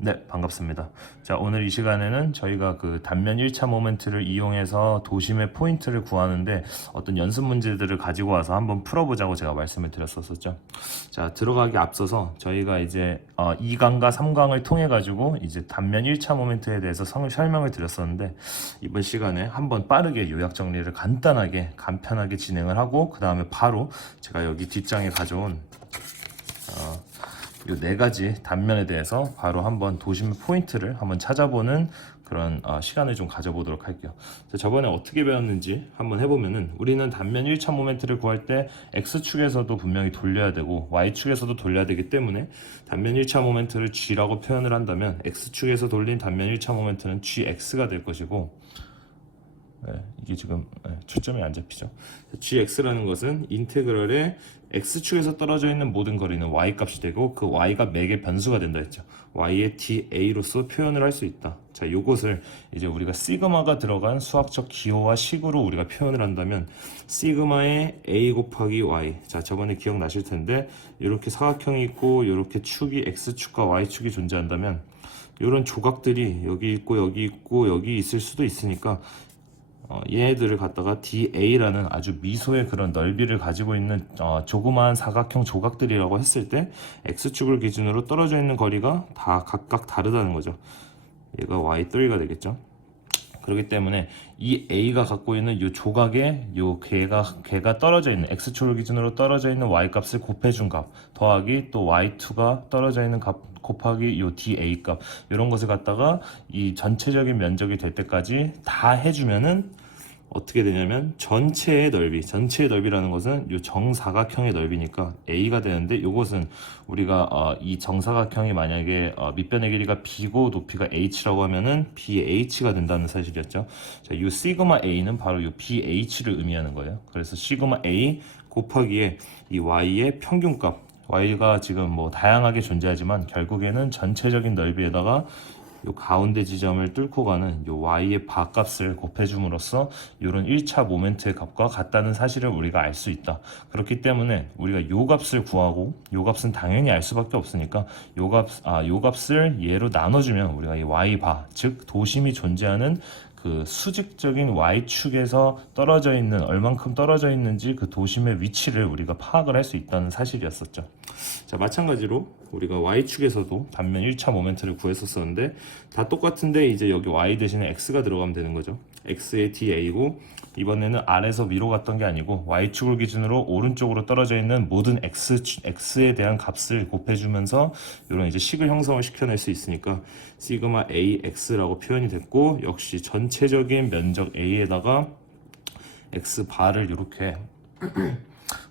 네, 반갑습니다. 자, 오늘 이 시간에는 저희가 그 단면 1차 모멘트를 이용해서 도심의 포인트를 구하는데 어떤 연습 문제들을 가지고 와서 한번 풀어보자고 제가 말씀을 드렸었죠. 자, 들어가기 앞서서 저희가 이제 2강과 3강을 통해 가지고 이제 단면 1차 모멘트에 대해서 설명을 드렸었는데, 이번 시간에 한번 빠르게 요약 정리를 간편하게 진행을 하고, 그 다음에 바로 제가 여기 뒷장에 가져온 이 네 가지 단면에 대해서 바로 한번 도심 포인트를 한번 찾아보는 그런 시간을 좀 가져보도록 할게요. 저번에 어떻게 배웠는지 한번 해보면은, 우리는 단면 1차 모멘트를 구할 때 X축에서도 분명히 돌려야 되고 Y축에서도 돌려야 되기 때문에 단면 1차 모멘트를 G라고 표현을 한다면 X축에서 돌린 단면 1차 모멘트는 GX가 될 것이고, 이게 지금 초점이 안 잡히죠. gx라는 것은 인테그럴의 x축에서 떨어져 있는 모든 거리는 y 값이 되고, 그 y가 맥의 변수가 된다 했죠. y의 da로서 표현을 할 수 있다. 자, 이것을 이제 우리가 시그마가 들어간 수학적 기호와 식으로 우리가 표현을 한다면, 시그마의 a 곱하기 y. 자, 저번에 기억나실 텐데, 이렇게 사각형이 있고 이렇게 축이 x축과 y축이 존재한다면, 이런 조각들이 여기 있고 여기 있고 여기 있을 수도 있으니까 얘네들을 갖다가 DA라는 아주 미소의 그런 넓이를 가지고 있는 조그마한 사각형 조각들이라고 했을 때, X축을 기준으로 떨어져 있는 거리가 다 각각 다르다는 거죠. 얘가 Y3가 되겠죠. 그렇기 때문에 이 A가 갖고 있는 이 조각에 요 걔가 떨어져 있는, X축을 기준으로 떨어져 있는 Y 값을 곱해준 값 더하기 또 Y2가 떨어져 있는 값 곱하기 요 DA 값, 이런 것을 갖다가 이 전체적인 면적이 될 때까지 다 해주면은 어떻게 되냐면, 전체의 넓이라는 것은 이 정사각형의 넓이니까 A가 되는데, 이것은 우리가 이 정사각형이 만약에 밑변의 길이가 B고 높이가 H라고 하면은 BH가 된다는 사실이었죠. 자, 이 시그마 A는 바로 이 BH를 의미하는 거예요. 그래서 시그마 A 곱하기에 이 Y의 평균값, Y가 지금 뭐 다양하게 존재하지만 결국에는 전체적인 넓이에다가 요 가운데 지점을 뚫고 가는 요 y의 바값을 곱해줌으로써 이런 1차 모멘트의 값과 같다는 사실을 우리가 알 수 있다. 그렇기 때문에 우리가 요 값을 구하고, 요 값은 당연히 알 수밖에 없으니까 요 값을 얘로 나눠주면 우리가 이 y바, 즉 도심이 존재하는 그 수직적인 y축에서 떨어져 있는, 얼만큼 떨어져 있는지 그 도심의 위치를 우리가 파악을 할 수 있다는 사실이었었죠. 자, 마찬가지로 우리가 y축에서도 단면 1차 모멘트를 구했었었는데, 다 똑같은데 이제 여기 y 대신에 x가 들어가면 되는 거죠. x의 da고, 이번에는 아래에서 위로 갔던 게 아니고 y축을 기준으로 오른쪽으로 떨어져 있는 모든 x에 대한 값을 곱해주면서 이런 이제 식을 형성을 시켜낼 수 있으니까 시그마 ax라고 표현이 됐고, 역시 전체적인 면적 a에다가 x바를 이렇게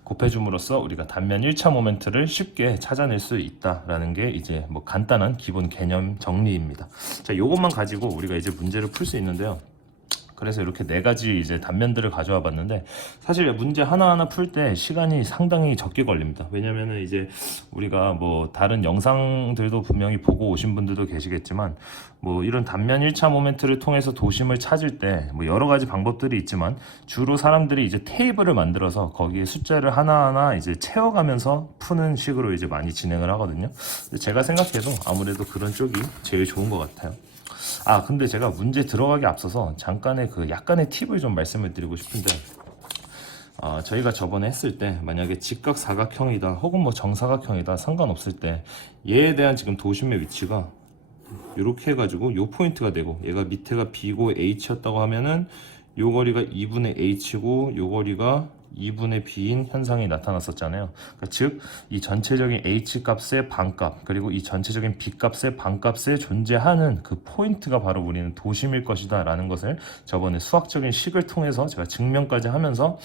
곱해줌으로써 우리가 단면 1차 모멘트를 쉽게 찾아낼 수 있다라는 게 이제 뭐 간단한 기본 개념 정리입니다. 자, 요것만 가지고 우리가 이제 문제를 풀 수 있는데요. 그래서 이렇게 네 가지 이제 단면들을 가져와 봤는데, 사실 문제 하나하나 풀 때 시간이 상당히 적게 걸립니다. 왜냐면은 이제 우리가 뭐 다른 영상들도 분명히 보고 오신 분들도 계시겠지만, 뭐 이런 단면 1차 모멘트를 통해서 도심을 찾을 때 뭐 여러 가지 방법들이 있지만, 주로 사람들이 이제 테이블을 만들어서 거기에 숫자를 하나하나 이제 채워가면서 푸는 식으로 이제 많이 진행을 하거든요. 근데 제가 생각해도 아무래도 그런 쪽이 제일 좋은 것 같아요. 근데 제가 문제 들어가기 앞서서 잠깐의 그 약간의 팁을 좀 말씀을 드리고 싶은데, 저희가 저번에 했을 때 만약에 직각사각형이다 혹은 뭐 정사각형이다 상관없을 때, 얘에 대한 지금 도심의 위치가 이렇게 해가지고 요 포인트가 되고, 얘가 밑에가 B고 H였다고 하면은 요 거리가 2분의 H고 요 거리가 2분의 B인 현상이 나타났었잖아요. 그러니까 즉, 이 전체적인 H 값의 반값, 그리고 이 전체적인 B 값의 반값에 존재하는 그 포인트가 바로 우리는 도심일 것이다 라는 것을 저번에 수학적인 식을 통해서 제가 증명까지 하면서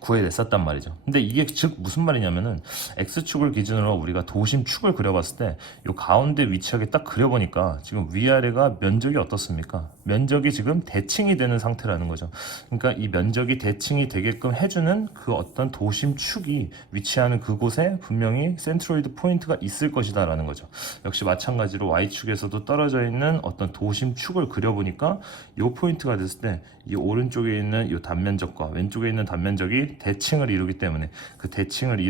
구해냈었단 말이죠. 근데 이게 즉 무슨 말이냐면은, X축을 기준으로 우리가 도심축을 그려봤을 때 이 가운데 위치하게 딱 그려보니까 지금 위아래가 면적이 어떻습니까? 면적이 지금 대칭이 되는 상태라는 거죠. 그러니까 이 면적이 대칭이 되게끔 해주는 그 어떤 도심축이 위치하는 그곳에 분명히 센트로이드 포인트가 있을 것이다 라는 거죠. 역시 마찬가지로 Y축에서도 떨어져 있는 어떤 도심축을 그려보니까 이 포인트가 됐을 때 이 오른쪽에 있는 이 단면적과 왼쪽에 있는 단면적이 면적이 대칭을 이루기 때문에 그 대칭을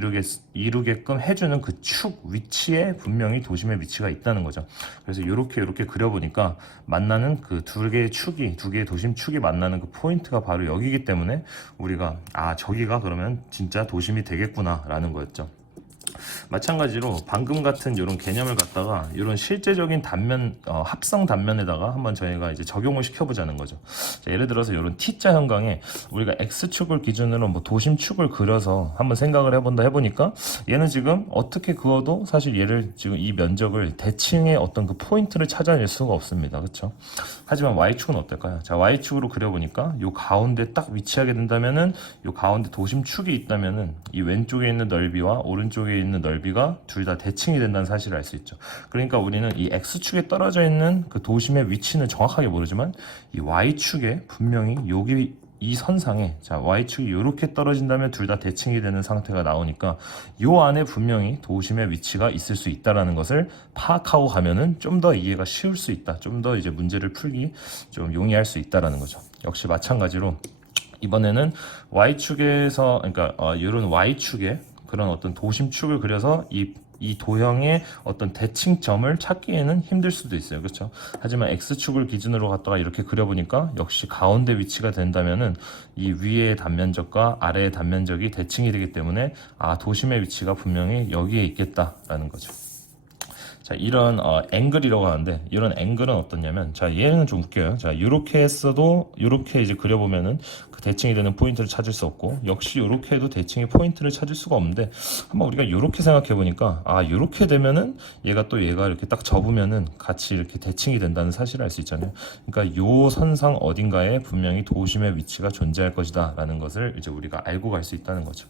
이루게끔 해주는 그 축 위치에 분명히 도심의 위치가 있다는 거죠. 그래서 이렇게 그려보니까 만나는 그 두 개의 도심 축이 만나는 그 포인트가 바로 여기기 때문에 우리가 저기가 그러면 진짜 도심이 되겠구나 라는 거였죠. 마찬가지로 방금 같은 이런 개념을 갖다가 이런 실제적인 단면, 합성 단면에다가 한번 저희가 이제 적용을 시켜보자는 거죠. 자, 예를 들어서 이런 T자 형광에 우리가 X축을 기준으로 뭐 도심축을 그려서 한번 생각을 해보니까 얘는 지금 어떻게 그어도 사실 얘를 지금 이 면적을 대칭의 어떤 그 포인트를 찾아낼 수가 없습니다. 그렇죠? 하지만 Y축은 어떨까요? 자, Y축으로 그려보니까 요 가운데 딱 위치하게 된다면은 요 가운데 도심축이 있다면은 이 왼쪽에 있는 넓이와 오른쪽에 있는 넓이가 둘 다 대칭이 된다는 사실을 알 수 있죠. 그러니까 우리는 이 X축에 떨어져 있는 그 도심의 위치는 정확하게 모르지만 이 Y축에 분명히 여기 이 선상에 자 Y축이 이렇게 떨어진다면 둘 다 대칭이 되는 상태가 나오니까 요 안에 분명히 도심의 위치가 있을 수 있다라는 것을 파악하고 가면은 좀 더 이해가 쉬울 수 있다. 좀 더 이제 문제를 풀기 좀 용이할 수 있다라는 거죠. 역시 마찬가지로 이번에는 Y축에서 그러니까 이런 Y축에 그런 어떤 도심축을 그려서 이 도형의 어떤 대칭점을 찾기에는 힘들 수도 있어요. 그렇죠? 하지만 X축을 기준으로 갖다가 이렇게 그려보니까 역시 가운데 위치가 된다면은 이 위의 단면적과 아래의 단면적이 대칭이 되기 때문에 도심의 위치가 분명히 여기에 있겠다라는 거죠. 자, 이런 앵글이라고 하는데 이런 앵글은 어떻냐면 자, 얘는 좀 웃겨요. 자, 이렇게 했어도 이렇게 이제 그려보면은 그 대칭이 되는 포인트를 찾을 수 없고 역시 이렇게 해도 대칭의 포인트를 찾을 수가 없는데 한번 우리가 이렇게 생각해 보니까 이렇게 되면은 얘가 이렇게 딱 접으면은 같이 이렇게 대칭이 된다는 사실을 알 수 있잖아요. 그러니까 요 선상 어딘가에 분명히 도심의 위치가 존재할 것이다라는 것을 이제 우리가 알고 갈 수 있다는 거죠.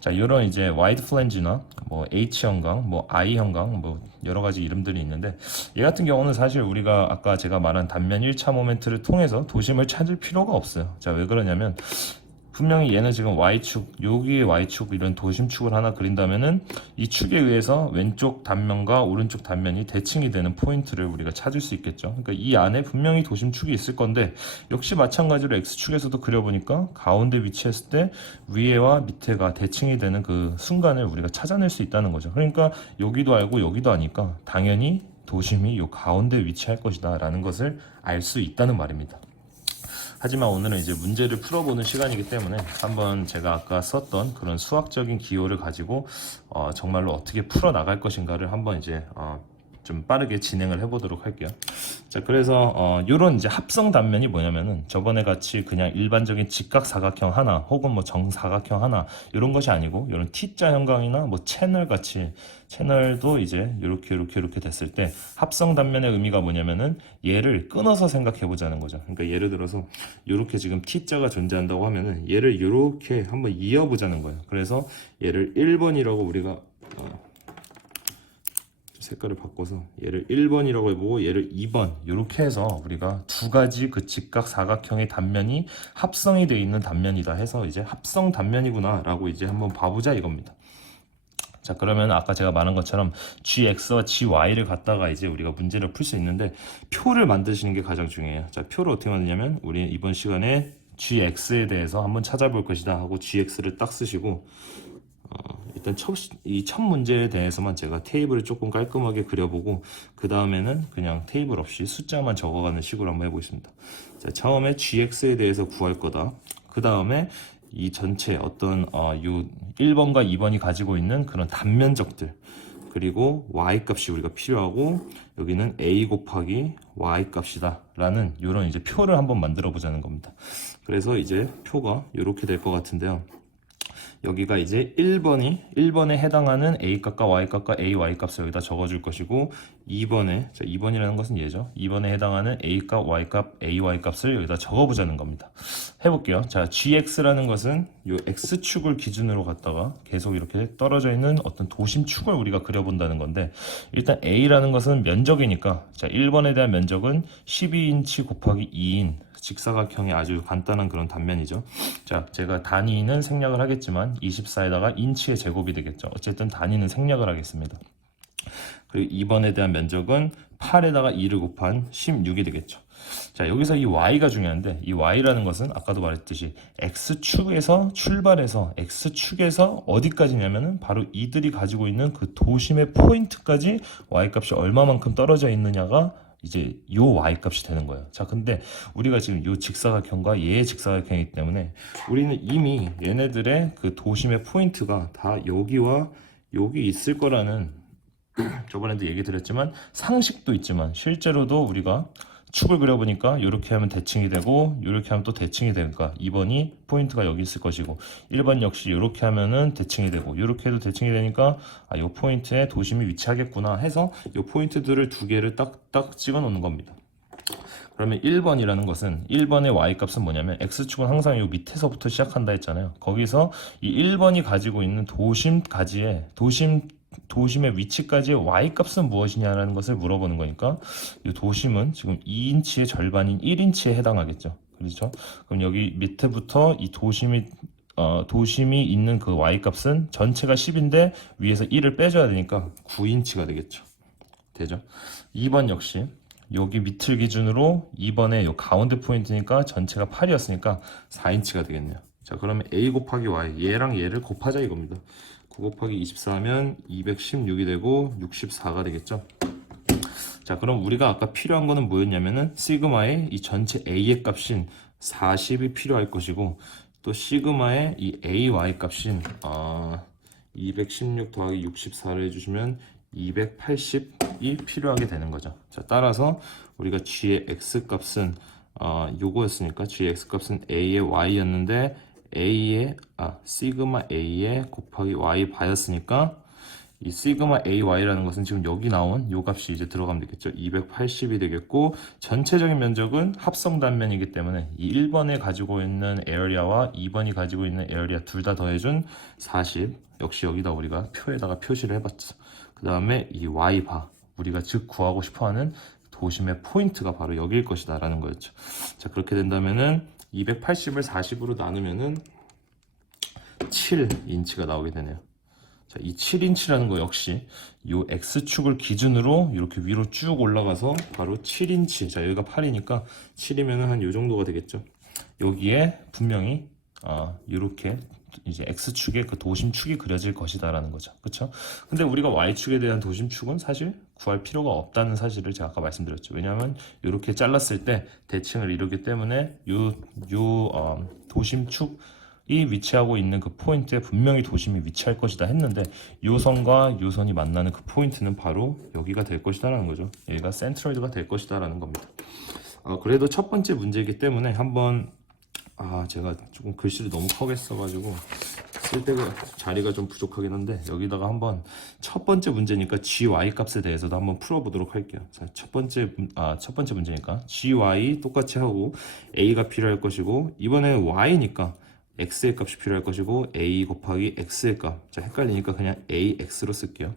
자, 이런 이제 와이드 플랜지나 뭐 H 형광, 뭐 I 형광, 뭐 여러 가지 이름들이 있는데 얘 같은 경우는 사실 우리가 아까 제가 말한 단면 1차 모멘트를 통해서 도심을 찾을 필요가 없어요. 자, 왜 그러냐면 분명히 얘는 지금 Y축, 여기에 Y축 이런 도심축을 하나 그린다면은 이 축에 의해서 왼쪽 단면과 오른쪽 단면이 대칭이 되는 포인트를 우리가 찾을 수 있겠죠. 그러니까 이 안에 분명히 도심축이 있을 건데 역시 마찬가지로 X축에서도 그려보니까 가운데 위치했을 때 위에와 밑에가 대칭이 되는 그 순간을 우리가 찾아낼 수 있다는 거죠. 그러니까 여기도 알고 여기도 아니까 당연히 도심이 요 가운데 위치할 것이다 라는 것을 알 수 있다는 말입니다. 하지만 오늘은 이제 문제를 풀어보는 시간이기 때문에 한번 제가 아까 썼던 그런 수학적인 기호를 가지고 정말로 어떻게 풀어 나갈 것인가를 한번 이제 좀 빠르게 진행을 해보도록 할게요. 자, 그래서 요런 이제 합성 단면이 뭐냐면은 저번에 같이 그냥 일반적인 직각사각형 하나 혹은 뭐 정사각형 하나 이런 것이 아니고 요런 T자 형광이나 뭐 채널 같이 채널도 이제 이렇게 됐을 때 합성 단면의 의미가 뭐냐면은 얘를 끊어서 생각해 보자는 거죠. 그러니까 예를 들어서 이렇게 지금 T자가 존재한다고 하면은 얘를 이렇게 한번 이어 보자는 거예요. 그래서 얘를 1번이라고 우리가 색깔을 바꿔서 얘를 1번이라고 해보고 얘를 2번 이렇게 해서 우리가 두 가지 그 직각 사각형의 단면이 합성이 되어 있는 단면이다 해서 이제 합성 단면이구나 라고 이제 한번 봐보자 이겁니다. 자, 그러면 아까 제가 말한 것처럼 gx와 gy를 갖다가 이제 우리가 문제를 풀 수 있는데 표를 만드시는 게 가장 중요해요. 자, 표를 어떻게 만드냐면 우리 이번 시간에 gx에 대해서 한번 찾아볼 것이다 하고 gx를 딱 쓰시고 일단 첫 문제에 대해서만 제가 테이블을 조금 깔끔하게 그려보고 그 다음에는 그냥 테이블 없이 숫자만 적어가는 식으로 한번 해보겠습니다. 자, 처음에 gx에 대해서 구할 거다. 그 다음에 이 전체 어떤 요 1번과 2번이 가지고 있는 그런 단면적들 그리고 y 값이 우리가 필요하고 여기는 a 곱하기 y 값이다 라는 이런 이제 표를 한번 만들어 보자는 겁니다. 그래서 이제 표가 이렇게 될 것 같은데요. 여기가 이제 1번에 해당하는 A값과 Y값과 AY값을 여기다 적어줄 것이고 2번에, 자, 2번이라는 것은 얘죠. 2번에 해당하는 A값, Y값, AY값을 여기다 적어보자는 겁니다. 해볼게요. 자, GX라는 것은 요 X축을 기준으로 갖다가 계속 이렇게 떨어져 있는 어떤 도심축을 우리가 그려본다는 건데 일단 A라는 것은 면적이니까 자, 1번에 대한 면적은 12인치 곱하기 2인 직사각형의 아주 간단한 그런 단면이죠. 자, 제가 단위는 생략을 하겠지만 24에다가 인치의 제곱이 되겠죠. 어쨌든 단위는 생략을 하겠습니다. 그리고 2번에 대한 면적은 8에다가 2를 곱한 16이 되겠죠. 자, 여기서 이 y가 중요한데, 이 y라는 것은 아까도 말했듯이 x축에서 출발해서 x축에서 어디까지냐면은 바로 이들이 가지고 있는 그 도심의 포인트까지 y값이 얼마만큼 떨어져 있느냐가 이제 요 y값이 되는 거예요. 자, 근데 우리가 지금 요 직사각형과 얘의 직사각형이기 때문에 우리는 이미 얘네들의 그 도심의 포인트가 다 여기와 여기 있을 거라는 저번에도 얘기 드렸지만 상식도 있지만 실제로도 우리가 축을 그려보니까 이렇게 하면 대칭이 되고 이렇게 하면 또 대칭이 되니까 2번이 포인트가 여기 있을 것이고 1번 역시 이렇게 하면은 대칭이 되고 이렇게 해도 대칭이 되니까 아, 이 포인트에 도심이 위치하겠구나 해서 이 포인트들을 두 개를 딱딱 찍어 놓는 겁니다. 그러면 1번이라는 것은 1번의 y값은 뭐냐면 x축은 항상 이 밑에서부터 시작한다 했잖아요. 거기서 이 1번이 가지고 있는 도심의 위치까지의 y값은 무엇이냐라는 것을 물어보는 거니까 이 도심은 지금 2인치의 절반인 1인치에 해당하겠죠. 그렇죠? 그럼 여기 밑에부터 이 도심이 있는 그 y값은 전체가 10인데 위에서 1을 빼줘야 되니까 9인치가 되겠죠. 되죠? 2번 역시 여기 밑을 기준으로 2번에 요 가운데 포인트니까 전체가 8이었으니까 4인치가 되겠네요. 자, 그러면 a 곱하기 y 얘랑 얘를 곱하자 이겁니다. 9 곱하기 24면 216이 되고 64가 되겠죠. 자, 그럼 우리가 아까 필요한 거는 뭐였냐면은 시그마의 이 전체 a의 값인 40이 필요할 것이고 또 시그마의 이 ay 값인 216 더하기 64를 해주시면 280이 필요하게 되는 거죠. 자, 따라서 우리가 g의 x 값은 요거였으니까 g의 x 값은 a의 y였는데 시그마 a의 곱하기 y 바였으니까 이 시그마 ay라는 것은 지금 여기 나온 요 값이 이제 들어가면 되겠죠. 280이 되겠고 전체적인 면적은 합성 단면이기 때문에 이 1번에 가지고 있는 에어리아와 2번이 가지고 있는 에어리아 둘 다 더해준 40 역시 여기다 우리가 표에다가 표시를 해봤죠. 그 다음에 이 y바 우리가 즉 구하고 싶어하는 도심의 포인트가 바로 여기일 것이다 라는 거였죠. 자, 그렇게 된다면은 280을 40으로 나누면은 7인치가 나오게 되네요. 자, 이 7인치라는 거 역시 이 X축을 기준으로 이렇게 위로 쭉 올라가서 바로 7인치. 자, 여기가 8이니까 7이면은 한 요 정도가 되겠죠. 여기에 분명히 이렇게 이제 X축의 그 도심축이 그려질 것이다라는 거죠. 그렇죠? 근데 우리가 Y축에 대한 도심축은 사실 구할 필요가 없다는 사실을 제가 아까 말씀드렸죠. 왜냐하면 이렇게 잘랐을 때 대칭을 이루기 때문에 도심축이 위치하고 있는 그 포인트에 분명히 도심이 위치할 것이다 했는데 요 선과 요 선이 만나는 그 포인트는 바로 여기가 될 것이다라는 거죠. 여기가 센트로이드가 될 것이다라는 겁니다. 그래도 첫 번째 문제이기 때문에 한번 제가 조금 글씨를 너무 크게 써가지고 쓸 때가 자리가 좀 부족하긴 한데 여기다가 한번 첫 번째 문제니까 gy 값에 대해서도 한번 풀어보도록 할게요. 자, 첫 번째 문제니까 gy 똑같이 하고 a가 필요할 것이고 이번에 y니까 x의 값이 필요할 것이고 a 곱하기 x의 값. 자, 헷갈리니까 그냥 ax로 쓸게요.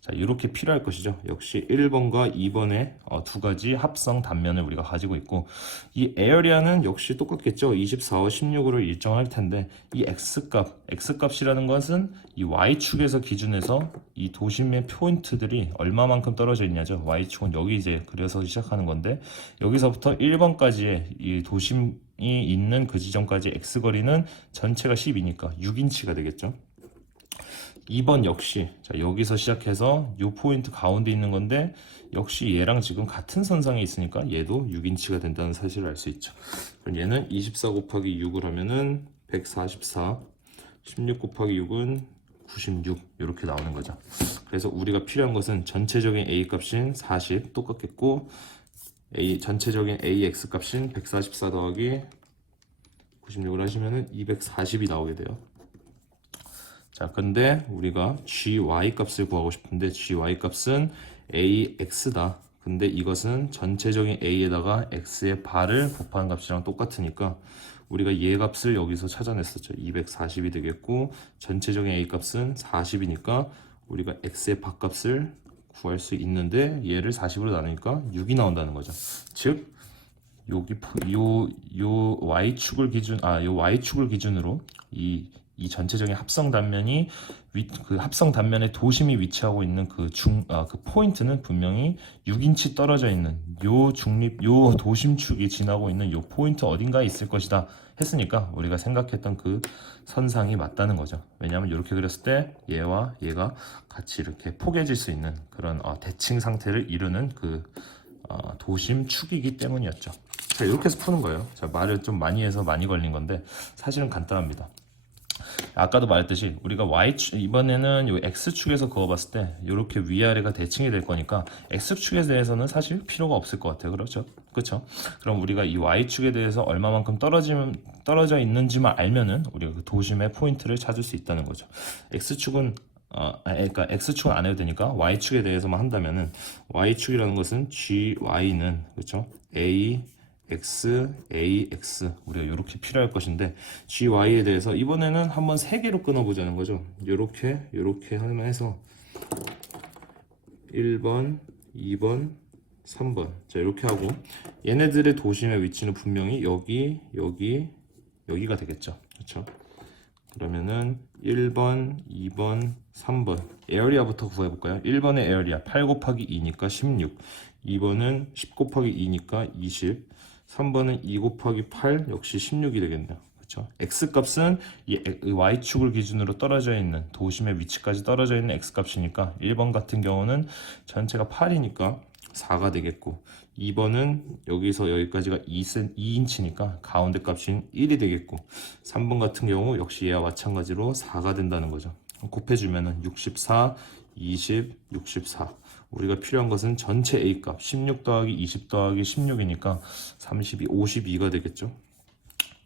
자, 이렇게 필요할 것이죠. 역시 1번과 2번의 두 가지 합성 단면을 우리가 가지고 있고 이 에어리아는 역시 똑같겠죠. 24와 16으로 일정할 텐데 이 x값이라는 것은 이 y축에서 기준해서 이 도심의 포인트들이 얼마만큼 떨어져 있냐죠. y축은 여기 이제 그려서 시작하는 건데 여기서부터 1번까지의 이 도심이 있는 그 지점까지 x거리는 전체가 10이니까 6인치가 되겠죠. 2번 역시 자, 여기서 시작해서 이 포인트 가운데 있는 건데 역시 얘랑 지금 같은 선상에 있으니까 얘도 6인치가 된다는 사실을 알 수 있죠. 그럼 얘는 24 곱하기 6을 하면은 144, 16 곱하기 6은 96 이렇게 나오는 거죠. 그래서 우리가 필요한 것은 전체적인 a 값인 40 똑같겠고 전체적인 ax 값인 144 더하기 96을 하시면은 240이 나오게 돼요. 자, 근데 우리가 gy 값을 구하고 싶은데 gy 값은 ax다. 근데 이것은 전체적인 a에다가 x의 발을 곱하는 값이랑 똑같으니까 우리가 얘 값을 여기서 찾아냈었죠. 240이 되겠고 전체적인 a 값은 40이니까 우리가 x의 값을 구할 수 있는데 얘를 40으로 나누니까 6이 나온다는 거죠. 즉 여기 요 y축을 기준으로 이 이 전체적인 합성 단면이 그 합성 단면의 도심이 위치하고 있는 그 포인트는 분명히 6인치 떨어져 있는 요 도심축이 지나고 있는 요 포인트 어딘가에 있을 것이다 했으니까 우리가 생각했던 그 선상이 맞다는 거죠. 왜냐하면 이렇게 그렸을 때 얘와 얘가 같이 이렇게 포개질 수 있는 그런 대칭 상태를 이루는 그 도심축이기 때문이었죠. 자, 이렇게 해서 푸는 거예요. 자, 말을 좀 많이 해서 많이 걸린 건데 사실은 간단합니다. 아까도 말했듯이 우리가 Y축, 이번에는 요 X축에서 그어봤을 때 이렇게 위아래가 대칭이 될 거니까 X축에 대해서는 사실 필요가 없을 것 같아요. 그렇죠? 그렇죠? 그럼 우리가 이 Y축에 대해서 얼마만큼 떨어져 있는지만 알면은 우리가 그 도심의 포인트를 찾을 수 있다는 거죠. X축은 그러니까 X축은 안 해도 되니까 Y축에 대해서만 한다면은 Y축이라는 것은 GY는 그렇죠? X, AX 우리가 이렇게 필요할 것인데 GY에 대해서 이번에는 한번 세 개로 끊어보자는 거죠. 이렇게 하면 해서 1번, 2번, 3번 자 이렇게 하고 얘네들의 도심의 위치는 분명히 여기가 되겠죠. 그렇죠? 그러면은 1번, 2번, 3번 에어리아부터 구해볼까요? 1번의 에어리아 8 곱하기 2니까 16 2번은 10 곱하기 2니까 20 3번은 2 곱하기 8 역시 16이 되겠네요. 그렇죠? X값은 이 Y축을 기준으로 떨어져 있는 도심의 위치까지 떨어져 있는 X값이니까 1번 같은 경우는 전체가 8이니까 4가 되겠고 2번은 여기서 여기까지가 2인치니까 가운데 값인 1이 되겠고 3번 같은 경우 역시 얘와 마찬가지로 4가 된다는 거죠. 곱해주면은 64, 20, 64 우리가 필요한 것은 전체 A값 16 더하기 20 더하기 16이니까 32, 52가 되겠죠.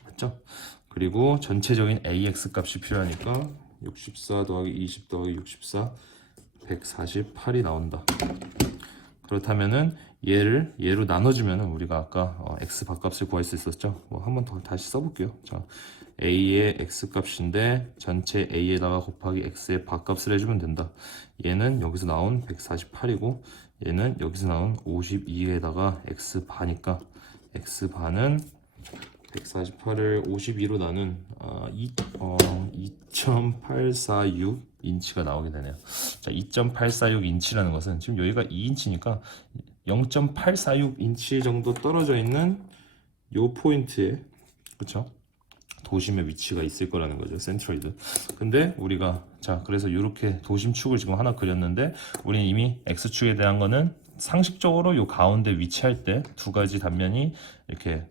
맞죠? 그리고 전체적인 AX 값이 필요하니까 64 더하기 20 더하기 64 148이 나온다. 그렇다면은 얘로 나눠주면은 우리가 아까 x 밥값을 구할 수 있었죠. 뭐 한번 더 다시 써볼게요. 자, a의 x 값인데 전체 a에다가 곱하기 x의 밥값을 해주면 된다. 얘는 여기서 나온 148이고 얘는 여기서 나온 52에다가 x 반이니까 x 반은 148을 52로 나눈 2.846 인치가 나오게 되네요. 자, 2.846 인치라는 것은 지금 여기가 2인치니까 0.846 인치 정도 떨어져 있는 요 포인트에 그렇죠? 도심의 위치가 있을 거라는 거죠. 센트로이드. 근데 우리가 자 그래서 이렇게 도심축을 지금 하나 그렸는데 우리는 이미 X축에 대한 거는 상식적으로 요 가운데 위치할 때 두 가지 단면이 이렇게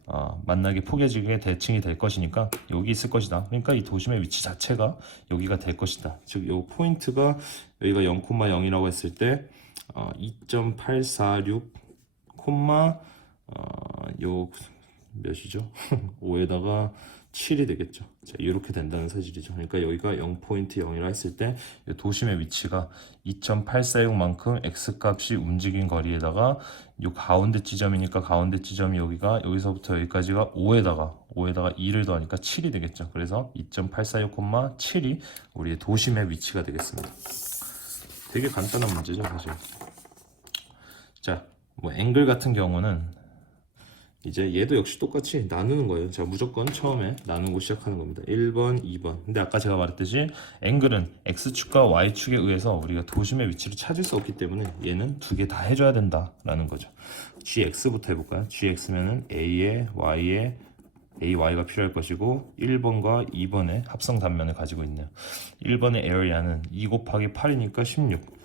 만나게 포개지게 대칭이 될 것이니까 여기 있을 것이다. 그러니까 이 도심의 위치 자체가 여기가 될 것이다. 즉 요 포인트가 여기가 0,0이라고 했을 때 2.846 요 몇이죠? 5에다가 7이 되겠죠. 자, 이렇게 된다는 사실이죠. 그러니까 여기가 0.0이라 했을 때 도심의 위치가 2.846만큼 x값이 움직인 거리에다가 요 가운데 지점이니까 가운데 지점이 여기서부터 여기까지가 5에다가 2를 더하니까 7이 되겠죠. 그래서 2.846,7이 우리의 도심의 위치가 되겠습니다. 되게 간단한 문제죠, 사실. 자, 뭐 앵글 같은 경우는 이제 얘도 역시 똑같이 나누는 거예요. 자, 무조건 처음에 나누고 시작하는 겁니다. 1번, 2번. 근데 아까 제가 말했듯이 앵글은 X축과 Y축에 의해서 우리가 도심의 위치를 찾을 수 없기 때문에 얘는 두 개 다 해줘야 된다라는 거죠. GX부터 해볼까요? GX면은 A에 Y에 AY가 필요할 것이고 1번과 2번의 합성 단면을 가지고 있네요. 1번의 에어리아는 2 곱하기 8이니까 16.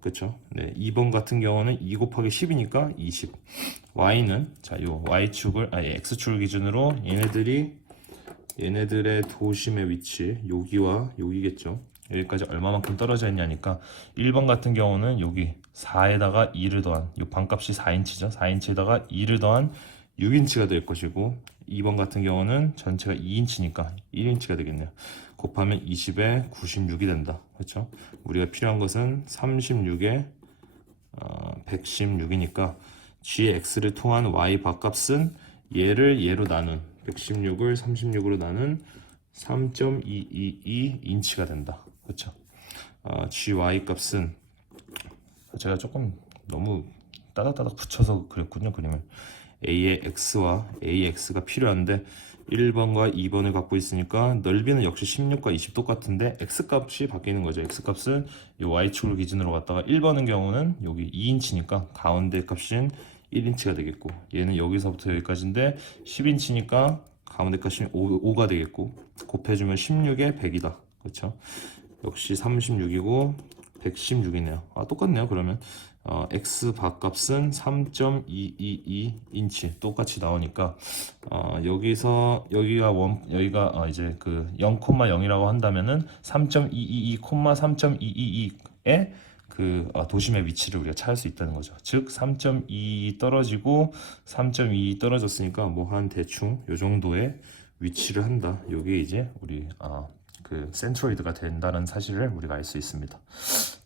그렇죠? 네, 2번 같은 경우는 2 곱하기 10이니까 20. Y는 자, 요 X축을 기준으로 얘네들의 도심의 위치 여기와 여기겠죠. 여기까지 얼마만큼 떨어져 있냐니까 1번 같은 경우는 여기 4에다가 2를 더한 요 반값이 4인치죠. 4인치에다가 2를 더한 6인치가 될 것이고 2번 같은 경우는 전체가 2인치니까 1인치가 되겠네요. 곱하면 20에 96이 된다. 그렇죠? 우리가 필요한 것은 36에 116이니까 gx를 통한 y 밥값은 얘로 나눈 116을 36으로 나눈 3.222 인치가 된다. 그렇죠? gy 값은 제가 조금 너무 따닥따닥 붙여서 그렸군요, 그림을. A의 x와 AX가 필요한데 1번과 2번을 갖고 있으니까 넓이는 역시 16과 20 똑같은데 x값이 바뀌는 거죠. x값은 이 y축을 기준으로 갖다가 1번의 경우는 여기 2인치니까 가운데 값은 1인치가 되겠고, 얘는 여기서부터 여기까지인데 10인치니까 가운데 값이 5가 되겠고, 곱해주면 16에 100이다. 그렇죠? 역시 36이고 116이네요. 아, 똑같네요. 그러면 x 바값은 3.222인치 똑같이 나오니까 여기가 이제 그 0,0이라고 한다면은 3.222, 3.222의 그 도심의 위치를 우리가 찾을 수 있다는 거죠. 즉 3.2 떨어지고 3.2 떨어졌으니까 뭐 한 대충 요 정도의 위치를 한다. 요게 이제 우리 그 센트로이드가 된다는 사실을 우리가 알 수 있습니다.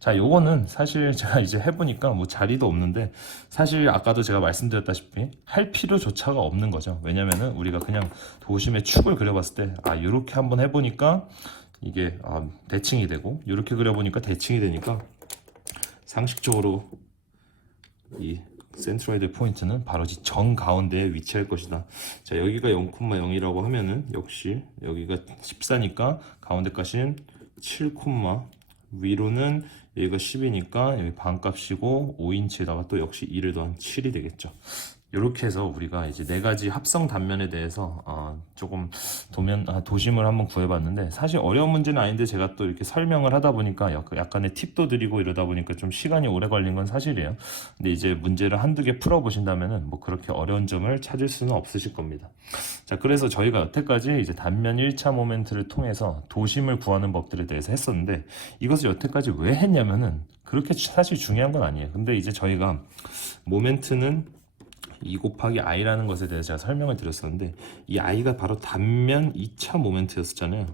자, 요거는 사실 제가 이제 해보니까 뭐 자리도 없는데, 사실 아까도 제가 말씀드렸다시피 할 필요조차가 없는 거죠. 왜냐면은 우리가 그냥 도심의 축을 그려봤을 때 요렇게 한번 해보니까 이게 대칭이 되고, 요렇게 그려보니까 대칭이 되니까 상식적으로 이 센트로이드 포인트는 바로 정 가운데에 위치할 것이다. 자, 여기가 0,0이라고 하면은 역시 여기가 14니까 가운데 값은 7, 위로는 여기가 10이니까 여기 반값이고 5인치에다가 또 역시 2를 더한 7이 되겠죠. 이렇게 해서 우리가 이제 네 가지 합성 단면에 대해서 조금 도심을 한번 구해봤는데, 사실 어려운 문제는 아닌데 제가 또 이렇게 설명을 하다 보니까 약간의 팁도 드리고 이러다 보니까 좀 시간이 오래 걸린 건 사실이에요. 근데 이제 문제를 한두 개 풀어보신다면은 뭐 그렇게 어려운 점을 찾을 수는 없으실 겁니다. 자, 그래서 저희가 여태까지 이제 단면 1차 모멘트를 통해서 도심을 구하는 법들에 대해서 했었는데, 이것을 여태까지 왜 했냐면은 그렇게 사실 중요한 건 아니에요. 근데 이제 저희가 모멘트는 2 곱하기 i라는 것에 대해서 제가 설명을 드렸었는데, 이 i가 바로 단면 2차 모멘트였었잖아요.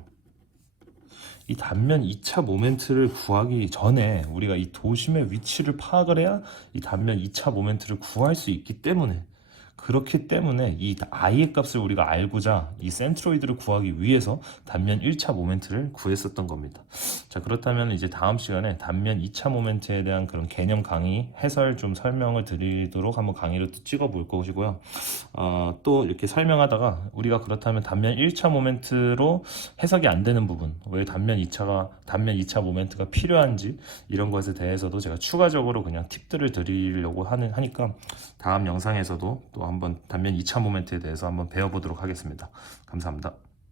이 단면 2차 모멘트를 구하기 전에 우리가 이 도심의 위치를 파악을 해야 이 단면 2차 모멘트를 구할 수 있기 때문에, 그렇기 때문에 이 i의 값을 우리가 알고자 이 센트로이드를 구하기 위해서 단면 1차 모멘트를 구했었던 겁니다. 자, 그렇다면 이제 다음 시간에 단면 2차 모멘트에 대한 그런 개념 강의 해설 좀 설명을 드리도록 한번 강의를 또 찍어 볼 것이고요. 또 이렇게 설명하다가 우리가 그렇다면 단면 1차 모멘트로 해석이 안 되는 부분, 왜 단면 2차 모멘트가 필요한지, 이런 것에 대해서도 제가 추가적으로 그냥 팁들을 드리려고 하니까 다음 영상에서도 또 한번 단면 2차 모멘트에 대해서 한번 배워보도록 하겠습니다. 감사합니다.